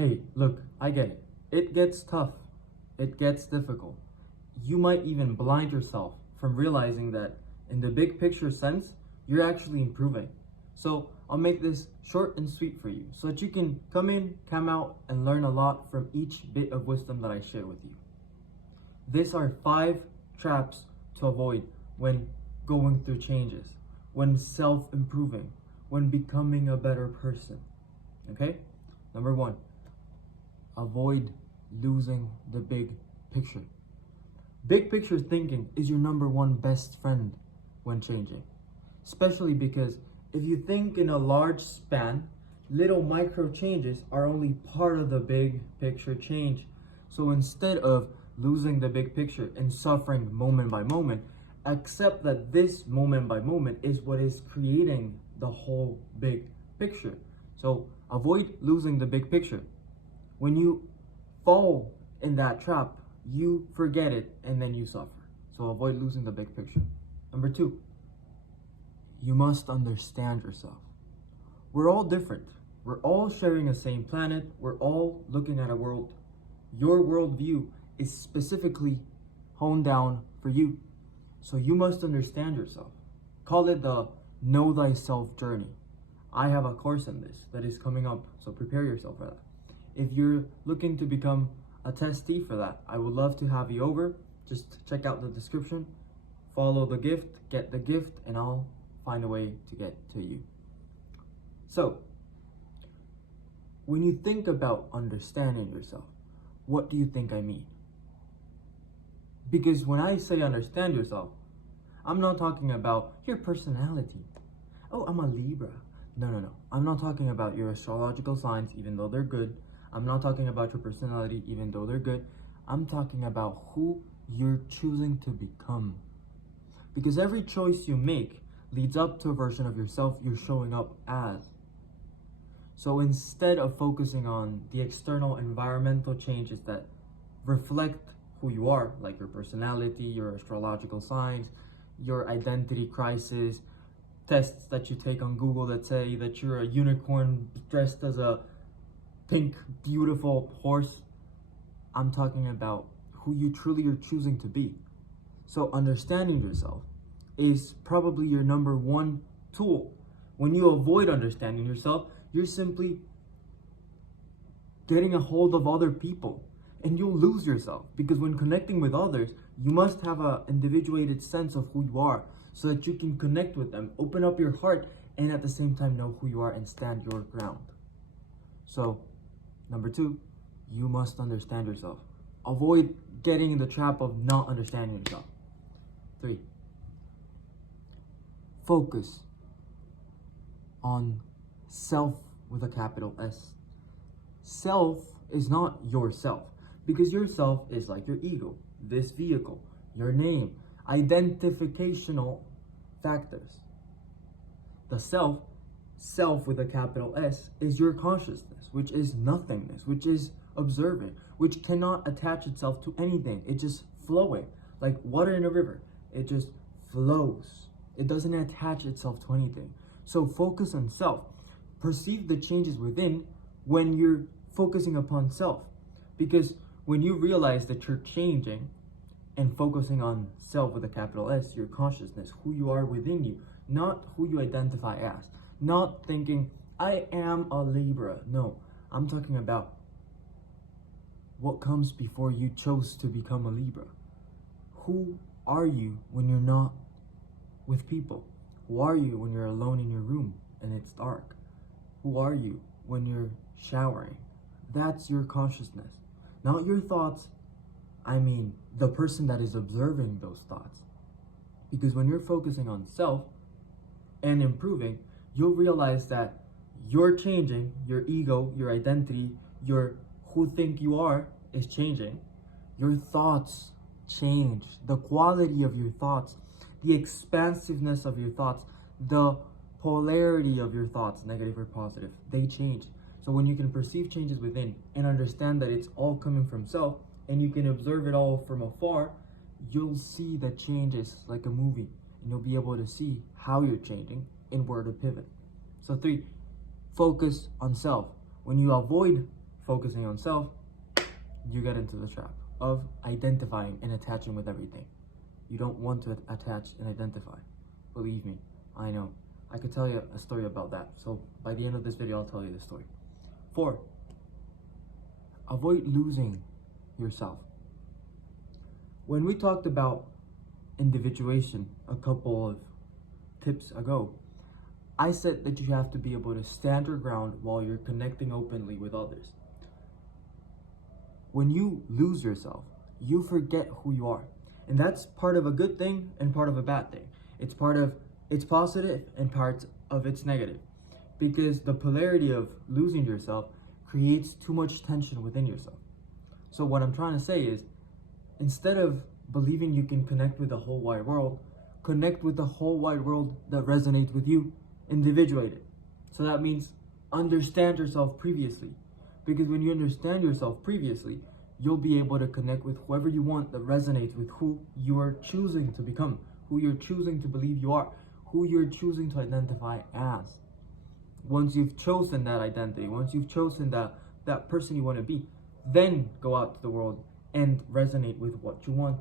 Hey, look, I get it. It gets tough. It gets difficult. You might even blind yourself from realizing that in the big picture sense, you're actually improving. So I'll make this short and sweet for you so that you can come in, come out, and learn a lot from each bit of wisdom that I share with you. These are 5 traps to avoid when going through changes, when self-improving, when becoming a better person. Okay? Number 1, avoid losing the big picture. Big picture thinking is your number 1 best friend when changing. Especially because if you think in a large span, little micro changes are only part of the big picture change. So instead of losing the big picture and suffering moment by moment, accept that this moment by moment is what is creating the whole big picture. So avoid losing the big picture. When you fall in that trap, you forget it and then you suffer. So avoid losing the big picture. Number 2, you must understand yourself. We're all different. We're all sharing the same planet. We're all looking at a world. Your worldview is specifically honed down for you. So you must understand yourself. Call it the Know Thyself journey. I have a course in this that is coming up, so prepare yourself for that. If you're looking to become a testee for that, I would love to have you over. Just check out the description, follow the gift, get the gift, and I'll find a way to get to you. So, when you think about understanding yourself, what do you think I mean? Because when I say understand yourself, I'm not talking about your personality. Oh, I'm a Libra. No. I'm not talking about your astrological signs, even though they're good. I'm not talking about your personality, even though they're good. I'm talking about who you're choosing to become. Because every choice you make leads up to a version of yourself you're showing up as. So instead of focusing on the external environmental changes that reflect who you are, like your personality, your astrological signs, your identity crisis, tests that you take on Google that say that you're a unicorn dressed as a pink, beautiful horse, I'm talking about who you truly are choosing to be. So understanding yourself is probably your number 1 tool. When you avoid understanding yourself, you're simply getting a hold of other people and you'll lose yourself, because when connecting with others, you must have an individuated sense of who you are so that you can connect with them, open up your heart, and at the same time know who you are and stand your ground. So, number 2, you must understand yourself. Avoid getting in the trap of not understanding yourself. 3, focus on self with a capital S. Self is not yourself, because yourself is like your ego, this vehicle, your name, identificational factors. The self with a capital S, is your consciousness, which is nothingness, which is observing, which cannot attach itself to anything. It's just flowing, like water in a river. It just flows. It doesn't attach itself to anything. So focus on self. Perceive the changes within when you're focusing upon self. Because when you realize that you're changing and focusing on self with a capital S, your consciousness, who you are within you, not who you identify as. Not thinking, I am a Libra. No, I'm talking about what comes before you chose to become a Libra. Who are you when you're not with people? Who are you when you're alone in your room and it's dark? Who are you when you're showering? That's your consciousness. Not your thoughts. I mean, the person that is observing those thoughts. Because when you're focusing on self and improving, you'll realize that you're changing, your ego, your identity, your who think you are is changing. Your thoughts change. The quality of your thoughts, the expansiveness of your thoughts, the polarity of your thoughts, negative or positive, they change. So when you can perceive changes within and understand that it's all coming from self, and you can observe it all from afar, you'll see the changes like a movie, and you'll be able to see how you're changing and where to pivot. So 3, focus on self. When you avoid focusing on self, you get into the trap of identifying and attaching with everything. You don't want to attach and identify. Believe me, I know. I could tell you a story about that. So by the end of this video, I'll tell you the story. 4, avoid losing yourself. When we talked about individuation a couple of tips ago, I said that you have to be able to stand your ground while you're connecting openly with others. When you lose yourself, you forget who you are. And that's part of a good thing and part of a bad thing. It's part of it's positive and part of it's negative. Because the polarity of losing yourself creates too much tension within yourself. So what I'm trying to say is, instead of believing you can connect with the whole wide world, connect with the whole wide world that resonates with you, individuate it. So that means understand yourself previously. Because when you understand yourself previously, you'll be able to connect with whoever you want that resonates with who you are choosing to become, who you're choosing to believe you are, who you're choosing to identify as. Once you've chosen that identity, once you've chosen that person you want to be, then go out to the world and resonate with what you want.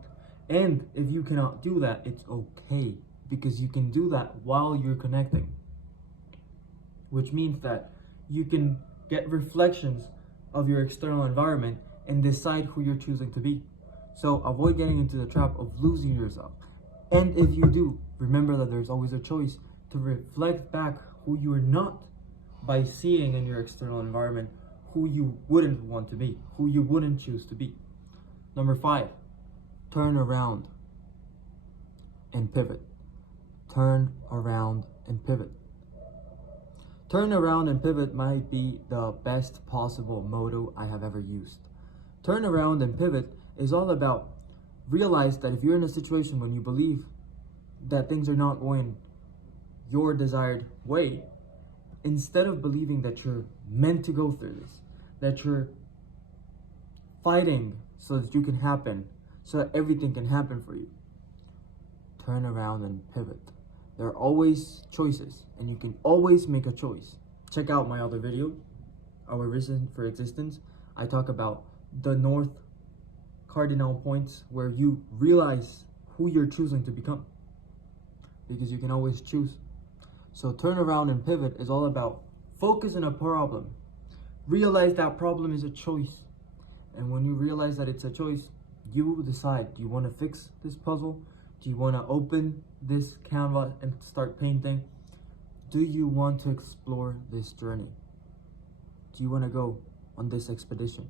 And if you cannot do that, it's okay, because you can do that while you're connecting. Which means that you can get reflections of your external environment and decide who you're choosing to be. So avoid getting into the trap of losing yourself. And if you do, remember that there's always a choice to reflect back who you are not by seeing in your external environment who you wouldn't want to be, who you wouldn't choose to be. Number 5, turn around and pivot. Turn around and pivot. Turn around and pivot might be the best possible motto I have ever used. Turn around and pivot is all about realize that if you're in a situation when you believe that things are not going your desired way, instead of believing that you're meant to go through this, that you're fighting so that you can happen, so that everything can happen for you, turn around and pivot. There are always choices, and you can always make a choice. Check out my other video, Our Reason for Existence. I talk about the North cardinal points where you realize who you're choosing to become, because you can always choose. So turn around and pivot is all about focus on a problem. Realize that problem is a choice. And when you realize that it's a choice, you decide, do you want to fix this puzzle? Do you want to open this canvas and start painting? Do you want to explore this journey? Do you want to go on this expedition?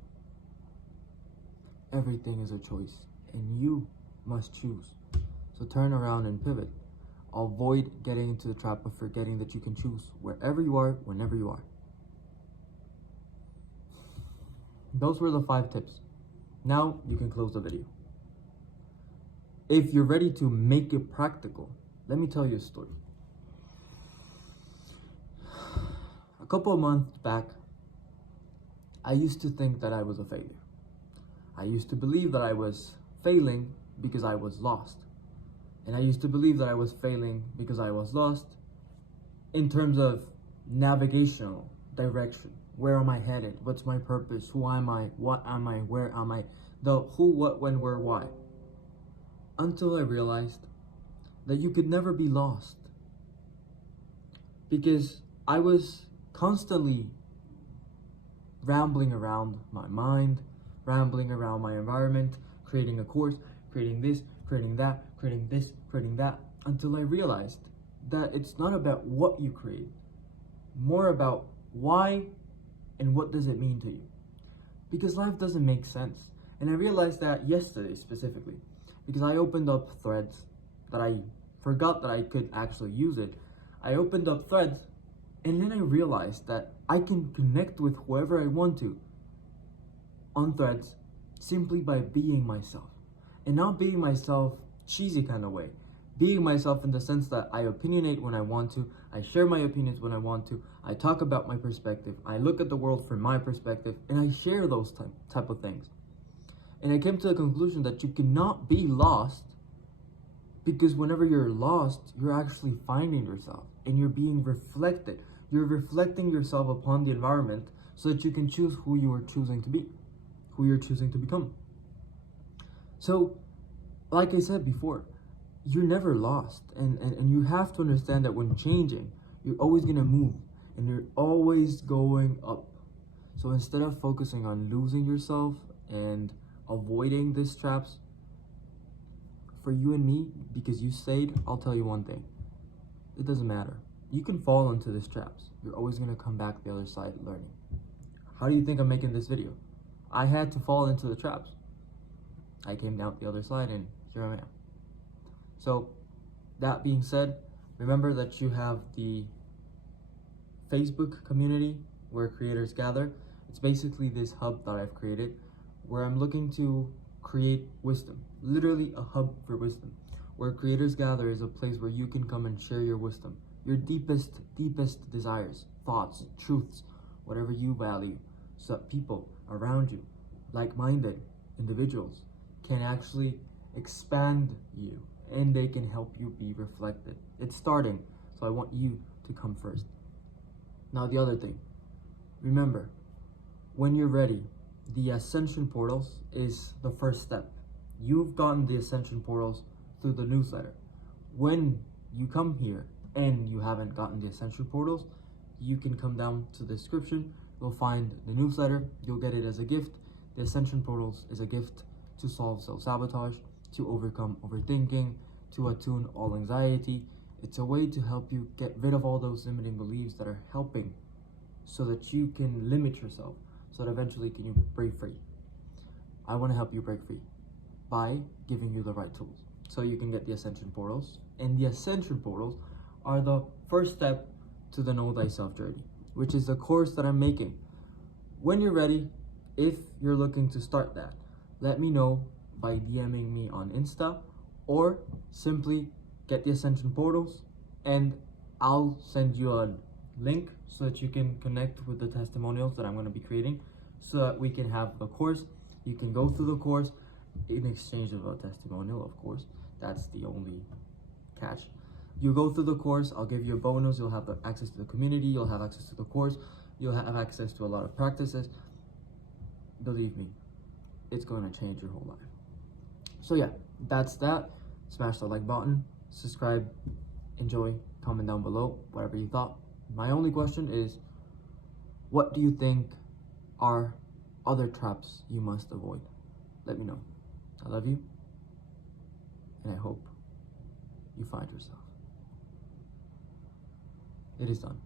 Everything is a choice, and you must choose. So turn around and pivot. Avoid getting into the trap of forgetting that you can choose wherever you are, whenever you are. Those were the 5 tips. Now you can close the video. If you're ready to make it practical, let me tell you a story. A couple of months back, I used to think that I was a failure. I used to believe that I was failing because I was lost. And I used to believe that I was failing because I was lost in terms of navigational direction. Where am I headed? What's my purpose? Who am I? What am I? Where am I? The who, what, when, where, why. Until I realized that you could never be lost. Because I was constantly rambling around my mind, rambling around my environment, creating a course, creating this, creating that, creating this, creating that, until I realized that it's not about what you create, more about why and what does it mean to you. Because life doesn't make sense. And I realized that yesterday specifically, because I opened up Threads that I forgot that I could actually use it. I opened up Threads, and then I realized that I can connect with whoever I want to on Threads simply by being myself. And not being myself cheesy kind of way. Being myself in the sense that I opinionate when I want to, I share my opinions when I want to, I talk about my perspective, I look at the world from my perspective, and I share those type of things. And I came to the conclusion that you cannot be lost, because whenever you're lost, you're actually finding yourself and you're being reflected. You're reflecting yourself upon the environment so that you can choose who you are choosing to be, who you're choosing to become. So, like I said before, you're never lost. And you have to understand that when changing, you're always going to move and you're always going up. So instead of focusing on losing yourself and avoiding these traps, for you and me, because you stayed, I'll tell you one thing. It doesn't matter. You can fall into these traps. You're always going to come back the other side learning. How do you think I'm making this video? I had to fall into the traps. I came out the other side and here I am. So, that being said, remember that you have the Facebook community where creators gather. It's basically this hub that I've created where I'm looking to create wisdom, literally a hub for wisdom. Where creators gather is a place where you can come and share your wisdom, your deepest desires, thoughts, truths, whatever you value, so that people around you, like-minded individuals, can actually expand you and they can help you be reflected. It's starting, so I want you to come first. Now the other thing, remember, when you're ready, the ascension portals is the first step. You've gotten the ascension portals through the newsletter. When you come here and you haven't gotten the ascension portals, you can come down to the description. You'll find the newsletter. You'll get it as a gift. The ascension portals is a gift to solve self-sabotage, to overcome overthinking, to attune all anxiety. It's a way to help you get rid of all those limiting beliefs that are helping so that you can limit yourself, so that eventually can you break free. I want to help you break free by giving you the right tools so you can get the ascension portals. And the ascension portals are the first step to the Know Thyself journey, which is the course that I'm making. When you're ready, if you're looking to start that, let me know by DMing me on Insta or simply get the ascension portals and I'll send you a link so that you can connect with the testimonials that I'm going to be creating so that we can have the course. You can go through the course in exchange of a testimonial, of course. That's the only catch. You go through the course, I'll give you a bonus, you'll have access to the community, you'll have access to the course, you'll have access to a lot of practices. Believe me, it's going to change your whole life. So yeah, that's that. Smash the like button, subscribe, enjoy, comment down below, whatever you thought. My only question is, what do you think are other traps you must avoid? Let me know. I love you, and I hope you find yourself. It is done.